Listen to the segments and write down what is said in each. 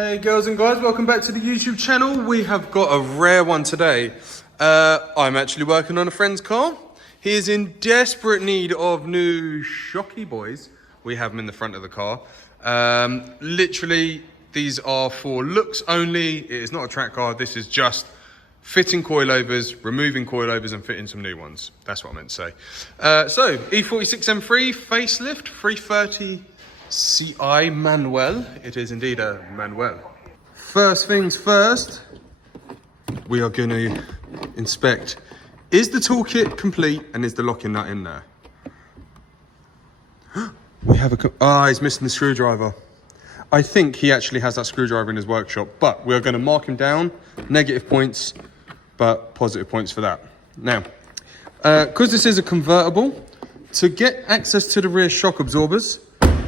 Hey girls and guys, welcome back to the YouTube channel. We have got a rare one today. I'm actually working on a friend's car. He is in desperate need of new shocky boys. We have them in the front of the car. Literally, these are for looks only. It is not a track car. This is just fitting coilovers, removing coilovers and fitting some new ones. That's what I meant to say. So, E46 M3 facelift, 330 CI manual. It is indeed a manual. First things first, we are going to inspect, is the toolkit complete and is the locking nut in there? We have he's missing the screwdriver. I think he actually has that screwdriver in his workshop, but we are going to mark him down, negative points, but positive points for that. Now, because this is a convertible, to get access to the rear shock absorbers,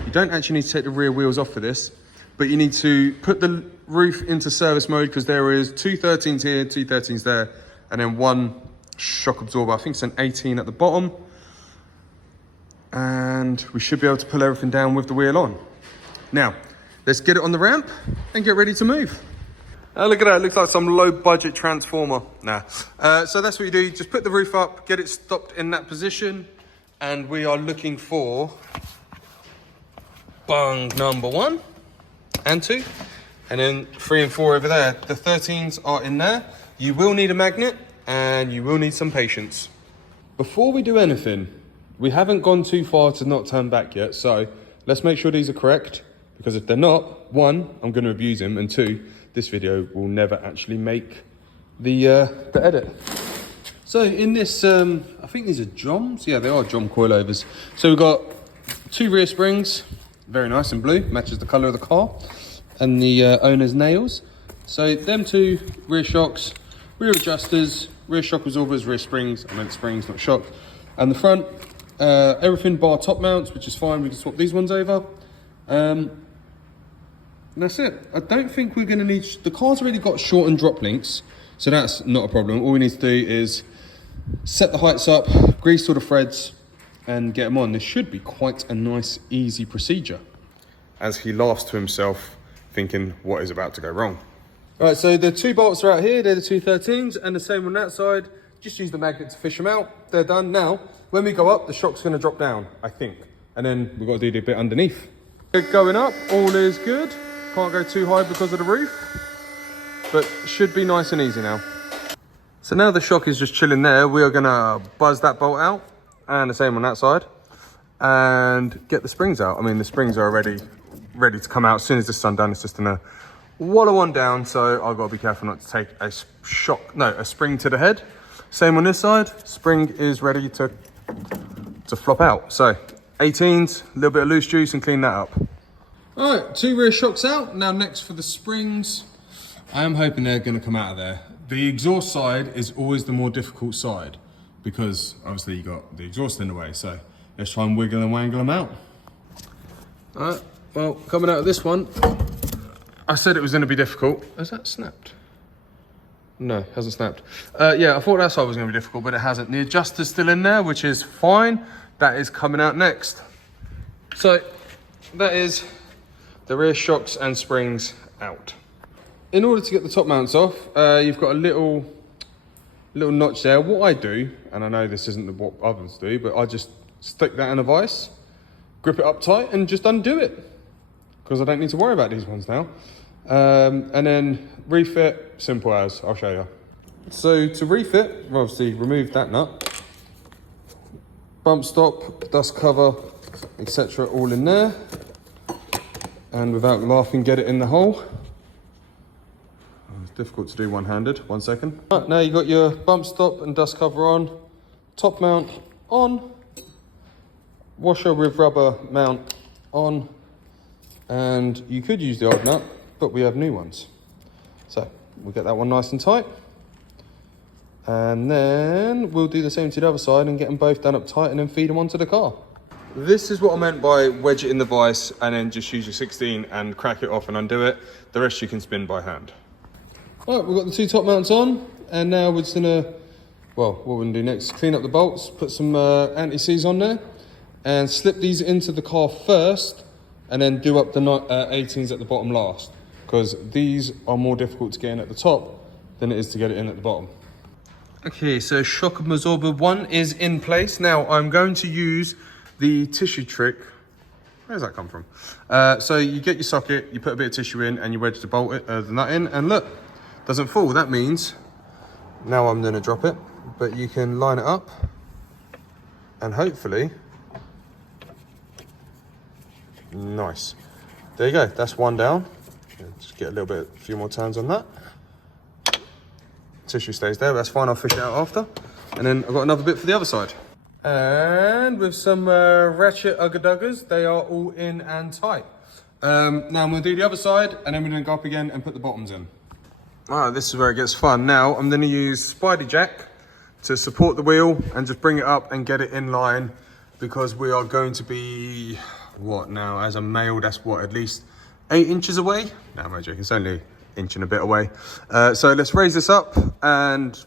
you don't actually need to take the rear wheels off for this, but you need to put the roof into service mode because there is two 13s here, two 13s there, and then one shock absorber. I think it's an 18 at the bottom. And we should be able to pull everything down with the wheel on. Now, let's get it on the ramp and get ready to move. Oh, look at that, it looks like some low budget transformer. Nah. So that's what you do, just put the roof up, get it stopped in that position, and we are looking for bung number 1 and 2, and then 3 and 4 over there. The 13s are in there. You will need a magnet and you will need some patience. Before we do anything, we haven't gone too far to not turn back yet, so let's make sure these are correct, because if they're not, 1, I'm going to abuse him, and 2, this video will never actually make the edit. So in this, I think these are Joms. Yeah, they are Jom coilovers. So we've got 2 rear springs, very nice and blue, matches the colour of the car, and the owner's nails. So them 2 rear shocks, rear adjusters, rear shock absorbers, rear springs. I meant springs, not shock. And the front, everything bar top mounts, which is fine. We can swap these ones over. And that's it. I don't think we're going to need... The car's already got short and drop links, so that's not a problem. All we need to do is set the heights up, grease all the threads, and get them on. This should be quite a nice, easy procedure. As he laughs to himself, thinking what is about to go wrong. All right, so the 2 bolts are out here. They're the 2 13s, and the same on that side. Just use the magnet to fish them out. They're done. Now, when we go up, the shock's going to drop down, I think. And then we've got to do the bit underneath. Going up, all is good. Can't go too high because of the roof, but should be nice and easy now. So now the shock is just chilling there. We are going to buzz that bolt out, and the same on that side, and get the springs out. I mean, the springs are already ready to come out. As soon as this sun's done, it's just gonna wallow one down, so I've got to be careful not to take a spring to the head. Same on this side, spring is ready to flop out. So 18s, a little bit of loose juice and clean that up. All right, 2 rear shocks out. Now next for the springs, I am hoping they're going to come out of there. The exhaust side is always the more difficult side, because obviously you got the exhaust in the way. So let's try and wiggle and wangle them out. All right, well, coming out of this one, I said it was going to be difficult. Has that snapped? No, it hasn't snapped. Yeah, I thought that side was going to be difficult, but it hasn't. The adjuster's still in there, which is fine. That is coming out next. So that is the rear shocks and springs out. In order to get the top mounts off, you've got a little notch there. What I do, and I know this isn't what others do, but I just stick that in a vise, grip it up tight, and just undo it, because I don't need to worry about these ones now. And then refit, simple as, I'll show you. So to refit, we'll obviously remove that nut, bump stop, dust cover, etc. all in there, and without laughing, get it in the hole. It's difficult to do one-handed. 1 second. Right, now you've got your bump stop and dust cover on, top mount on, washer with rubber mount on, and you could use the old nut, but we have new ones. So we'll get that one nice and tight, and then we'll do the same to the other side and get them both done up tight and then feed them onto the car. This is what I meant by wedge it in the vise and then just use your 16 and crack it off and undo it. The rest you can spin by hand. All right, we've got the 2 top mounts on, and now we're just gonna, well, what we're gonna do next, clean up the bolts, put some anti-seize on there, and slip these into the car first, and then do up the 18s at the bottom last. because these are more difficult to get in at the top than it is to get it in at the bottom. Okay, so shock absorber 1 is in place. Now I'm going to use the tissue trick. Where does that come from? So you get your socket, you put a bit of tissue in, and you wedge the nut in, and look, doesn't fall. That means now I'm going to drop it, but you can line it up, and hopefully, nice. There you go. That's one down. Just get a few more turns on that. Tissue stays there, but that's fine. I'll fish it out after, and then I've got another bit for the other side. And with some ratchet ugga-duggers, they are all in and tight. Now I'm going to do the other side, and then we're going to go up again and put the bottoms in. This is where it gets fun. Now I'm going to use Spidey Jack to support the wheel and just bring it up and get it in line, because we are going to be, what now, as a male, that's what, at least 8 inches away? No, I'm joking, it's only an inch and a bit away. So let's raise this up and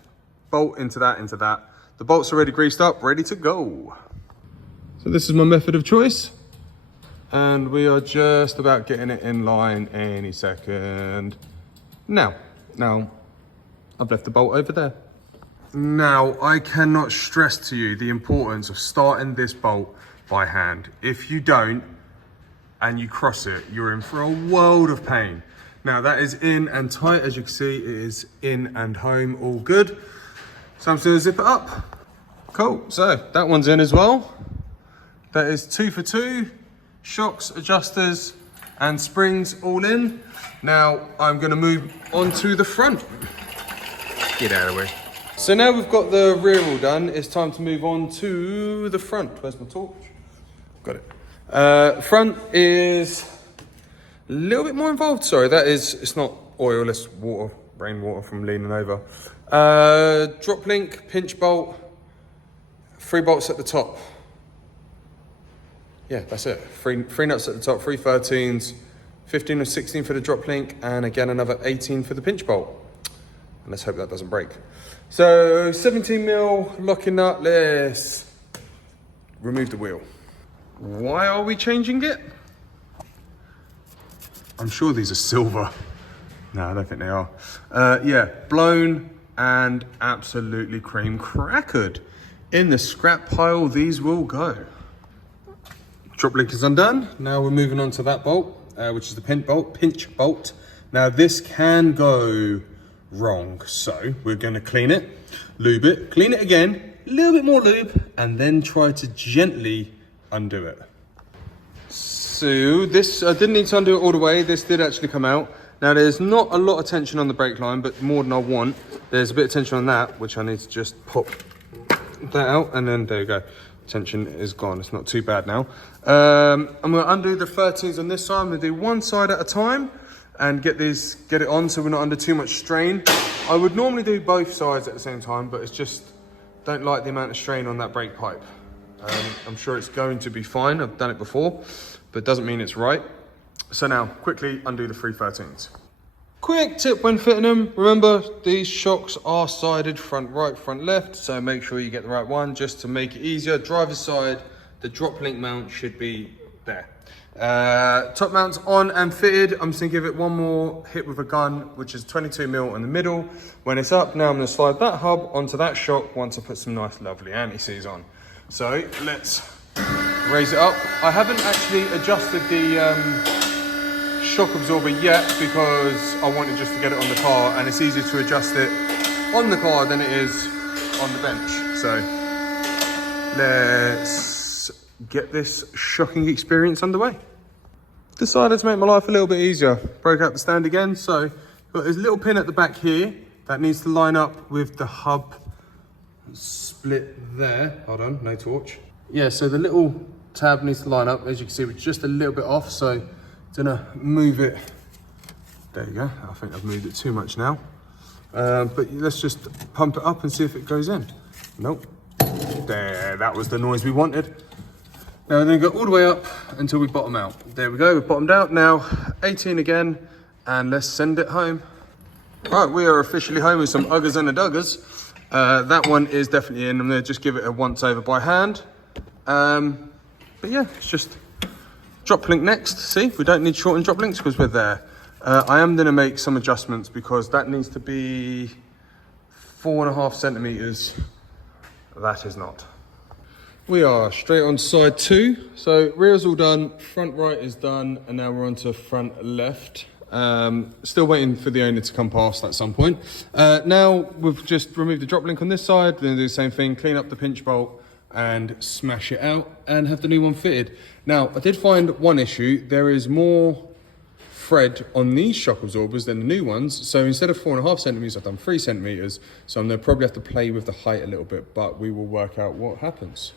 bolt into that. The bolt's already greased up, ready to go. So this is my method of choice. And we are just about getting it in line any second. Now, I've left the bolt over there. Now, I cannot stress to you the importance of starting this bolt by hand. If you don't, and you cross it, you're in for a world of pain. Now that is in and tight, as you can see, it is in and home, all good. So I'm just gonna zip it up. Cool, so that one's in as well. That is 2 for 2, shocks, adjusters, and springs all in. Now I'm gonna move on to the front. Get out of the way. So now we've got the rear all done, it's time to move on to the front. Where's my torch? Got it. Front is a little bit more involved. Sorry, it's not oil, it's water, rainwater from leaning over. Drop link, pinch bolt, 3 bolts at the top. Yeah, that's it. Three nuts at the top, 3 13s, 15 or 16 for the drop link, and again another 18 for the pinch bolt. And let's hope that doesn't break. So 17mm locking nut, let's remove the wheel. Why are we changing it? I'm sure these are silver. No, I don't think they are. Yeah, blown and absolutely cream crackered. In the scrap pile, these will go. Drop link is undone. Now we're moving on to that bolt, which is the pinch bolt. Now this can go wrong, so we're going to clean it, lube it, clean it again, a little bit more lube, and then try to gently undo it. So this, I didn't need to undo it all the way. This did actually come out. Now there's not a lot of tension on the brake line, but more than I want. There's a bit of tension on that, which I need to just pop that out, and then there you go. Tension is gone. It's not too bad now. I'm going to undo the 13s on this side. I'm going to do one side at a time and get it on so we're not under too much strain. I would normally do both sides at the same time, but it's just, don't like the amount of strain on that brake pipe. I'm sure it's going to be fine. I've done it before, but it doesn't mean it's right. So now, quickly undo the 3 13s. Quick tip when fitting them, remember these shocks are sided front right, front left, so make sure you get the right one just to make it easier. Driver's side, the drop link mount should be there. Top mount's on and fitted. I'm just gonna give it one more hit with a gun, which is 22mm in the middle. When it's up, now I'm gonna slide that hub onto that shock once I put some nice lovely anti-seize on. So let's raise it up. I haven't actually adjusted the shock absorber yet because I wanted just to get it on the car, and it's easier to adjust it on the car than it is on the bench. So let's get this shocking experience underway. Decided to make my life a little bit easier. Broke out the stand again, so got this little pin at the back here that needs to line up with the hub split there. Hold on, no torch. Yeah, so the little tab needs to line up. As you can see, we're just a little bit off, so gonna move it. There you go. I think I've moved it too much now. But let's just pump it up and see if it goes in. Nope. There, that was the noise we wanted. Now we're gonna go all the way up until we bottom out. There we go, we've bottomed out. Now 18 again, and let's send it home. All right, we are officially home with some uggers and a duggers. That one is definitely in. I'm gonna just give it a once over by hand. But yeah, it's just drop link next. See, we don't need shortened drop links because we're there. I am going to make some adjustments because that needs to be 4.5 centimeters. That is not. We are straight on side 2. So rear's all done, front right is done, and now we're on to front left. Still waiting for the owner to come past at some point. Now we've just removed the drop link on this side. We're going to do the same thing, clean up the pinch bolt and smash it out and have the new one fitted. Now, I did find one issue. There is more thread on these shock absorbers than the new ones. So instead of 4.5 centimeters, I've done 3 centimeters. So I'm gonna probably have to play with the height a little bit, but we will work out what happens.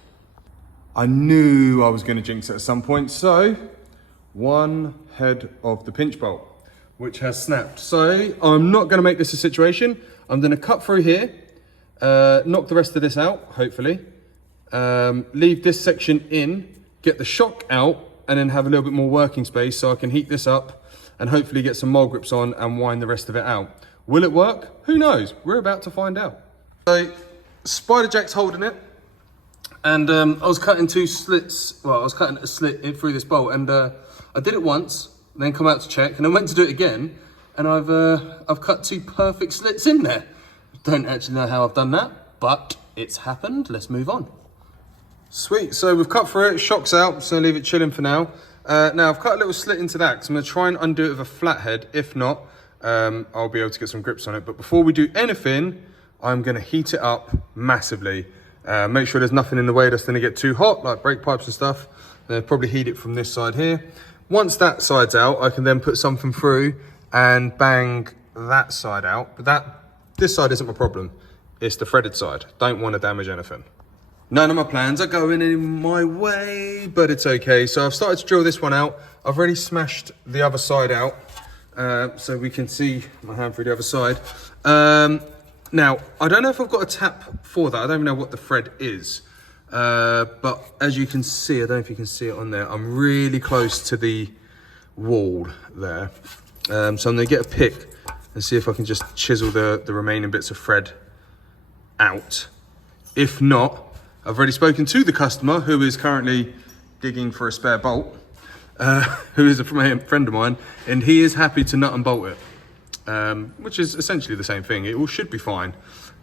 I knew I was gonna jinx it at some point. So one head of the pinch bolt, which has snapped. So I'm not gonna make this a situation. I'm gonna cut through here, knock the rest of this out, hopefully. Leave this section in, get the shock out, and then have a little bit more working space so I can heat this up and hopefully get some mole grips on and wind the rest of it out. Will it work? Who knows? We're about to find out. So, spider jack's holding it, and I was cutting 2 slits. Well, I was cutting a slit in through this bolt, and I did it once, then come out to check, and I went to do it again, and I've cut 2 perfect slits in there. Don't actually know how I've done that, but it's happened. Let's move on. Sweet, so we've cut through it, shock's out, so leave it chilling for now. Now I've cut a little slit into that, because I'm gonna try and undo it with a flathead. If not, I'll be able to get some grips on it. But before we do anything, I'm gonna heat it up massively. Make sure there's nothing in the way that's gonna get too hot, like brake pipes and stuff. Then probably heat it from this side here. Once that side's out, I can then put something through and bang that side out. But this side isn't my problem. It's the threaded side. Don't wanna damage anything. None of my plans are going in my way, but it's okay. So I've started to drill this one out. I've already smashed the other side out, so we can see my hand through the other side. Now, I don't know if I've got a tap for that. I don't even know what the thread is. But as you can see, I don't know if you can see it on there, I'm really close to the wall there. So I'm gonna get a pick and see if I can just chisel the remaining bits of thread out. If not, I've already spoken to the customer who is currently digging for a spare bolt, who is a friend of mine, and he is happy to nut and bolt it, which is essentially the same thing. It all should be fine,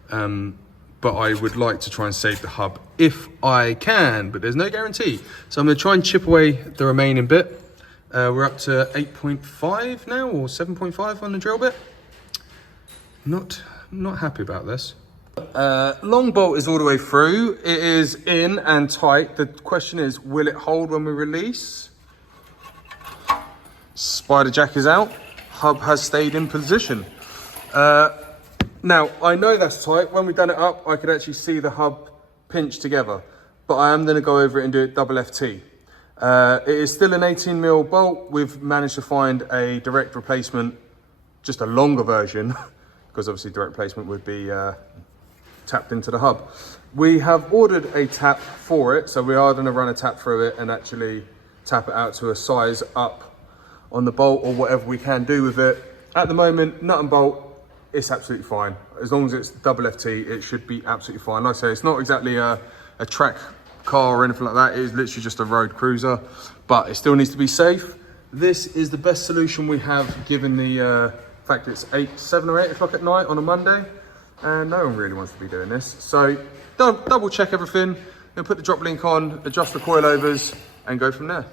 but I would like to try and save the hub if I can, but there's no guarantee. So I'm gonna try and chip away the remaining bit. We're up to 8.5 now, or 7.5 on the drill bit. Not happy about this. Long bolt is all the way through. It is in and tight. The question is, will it hold when we release? Spider jack is out. Hub has stayed in position. Now, I know that's tight. When we've done it up, I could actually see the hub pinch together, but I am going to go over it and do it double FT. It is still an 18mm bolt. We've managed to find a direct replacement, just a longer version, because obviously direct replacement would be tapped into the hub. We have ordered a tap for it, so we are going to run a tap through it and actually tap it out to a size up on the bolt or whatever we can do with it. At the moment, nut and bolt, it's absolutely fine. As long as it's double FT, it should be absolutely fine. Like I say, it's not exactly a track car or anything like that. It is literally just a road cruiser, but it still needs to be safe. This is the best solution we have, given the fact it's 7 or 8 o'clock at night on a Monday. And no one really wants to be doing this. So double check everything, then put the drop link on, adjust the coilovers, and go from there.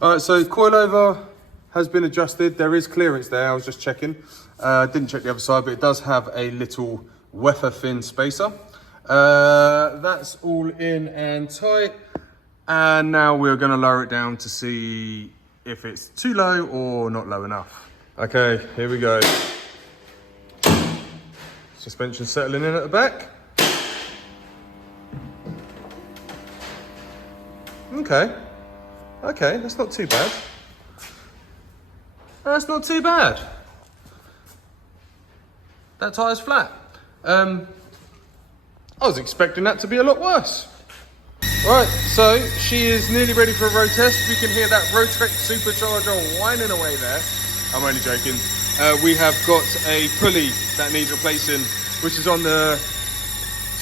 All right, so coilover has been adjusted. There is clearance there, I was just checking. Didn't check the other side, but it does have a little wafer thin spacer. That's all in and tight. And now we're gonna lower it down to see if it's too low or not low enough. Okay, here we go. Suspension settling in at the back. Okay, that's not too bad. That's not too bad. That tyre's flat. I was expecting that to be a lot worse. Right, so she is nearly ready for a road test. We can hear that Roadtrek supercharger whining away there. I'm only joking. We have got a pulley that needs replacing, which is on the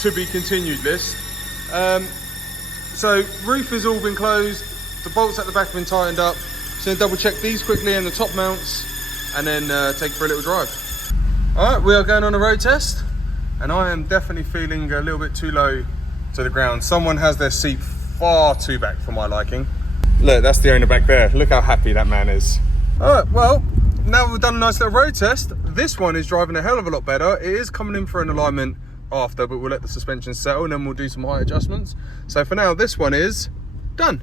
to be continued list. So roof has all been closed. The bolts at the back have been tightened up. So double check these quickly and the top mounts, and then take it for a little drive. All right, we are going on a road test, and I am definitely feeling a little bit too low to the ground. Someone has their seat far too back for my liking. Look, that's the owner back there. Look how happy that man is. All right, well, now we've done a nice little road test. This one is driving a hell of a lot better. It is coming in for an alignment after, but we'll let the suspension settle and then we'll do some height adjustments. So for now, this one is done.